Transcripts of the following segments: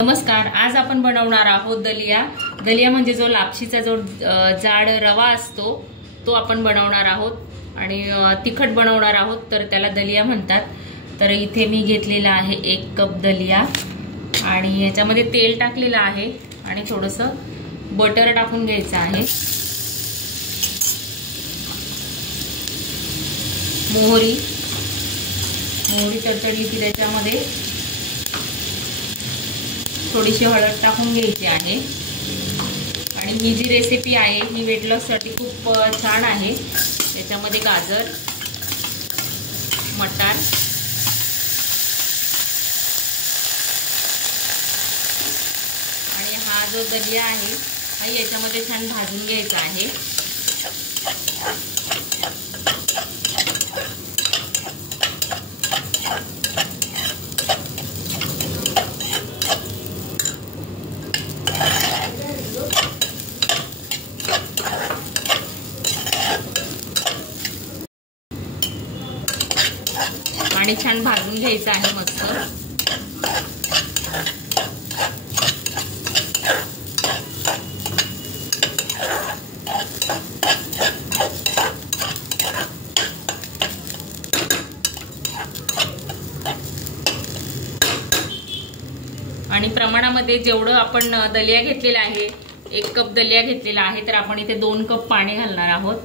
नमस्कार, आज आपण बनवणार आहोत दलिया। दलिया म्हणजे जो लापशीचा जो जाड रवा असतो तो आपण बनवणार आहोत आणि तिखट बनवणार आहोत, तर त्याला दलिया म्हणतात। तर इथे मी घेतलेला आहे 1 कप दलिया आणि याच्यामध्ये तेल टाकलेलं आहे आणि थोडंसं बटर टाकून घ्यायचं आहे। मोहरी तडतडली की त्याच्यामध्ये थोडीशी हळद टाकून घ्यायची आहे। आणि ही जी रेसिपी आहे ही वेट लॉस साठी खूप छान आहे। याच्यामध्ये गाजर, मटार आणि हा जो दलिया आहे हा याच्यामध्ये छान भाजून घ्यायचा आहे। आणि छान भाजून घ्यायचं आहे मस्त। आणि प्रमाणामध्ये जेवढं आपण दलिया घेतलेला आहे, 1 कप दलिया घेतलेला आहे, तर आपण इथे 2 कप पाणी घालणार आहोत।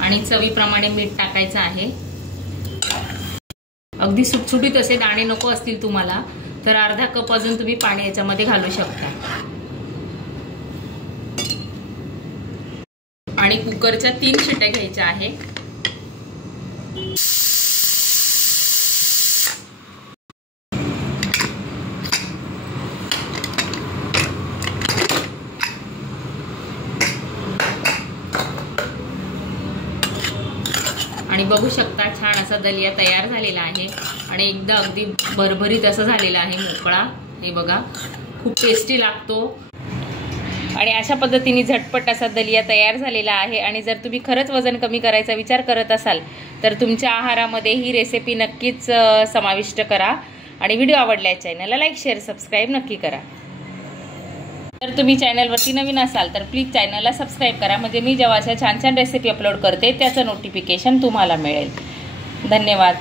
आणि चवीप्रमाणे मीठ टाकायचं आहे। अगदी सुटसुटीत असे दाणे नको असतील तुम्हाला तर अर्धा कप अजून तुम्ही पाणी याच्यामध्ये घालू शकता। आणि कुकरच्या 3 शिट्या घ्यायच्या आहे। आणि बघू शकता छान असा दलिया तयार झालेला आहे आणि एकदा अगदी भरभरीत असं झालेला आहे, मोकळा। हे बघा, खूप टेस्टी लागतो आणि अशा पद्धतीने झटपट असा दलिया तयार झालेला आहे। आणि जर तुम्ही खरंच वजन कमी करायचा विचार करत असाल तर तुमच्या आहारामध्ये ही रेसिपी नक्कीच समाविष्ट करा। आणि व्हिडिओ आवडल्यास चॅनलला लाईक, शेअर, सबस्क्राईब नक्की करा। जर तुम्ही चॅनलवरती नवीन असाल तर प्लीज चॅनलला सबस्क्राईब करा, म्हणजे मी जेव्हा अशा छान छान रेसिपी अपलोड करते त्याचं नोटिफिकेशन तुम्हाला मिळेल। धन्यवाद।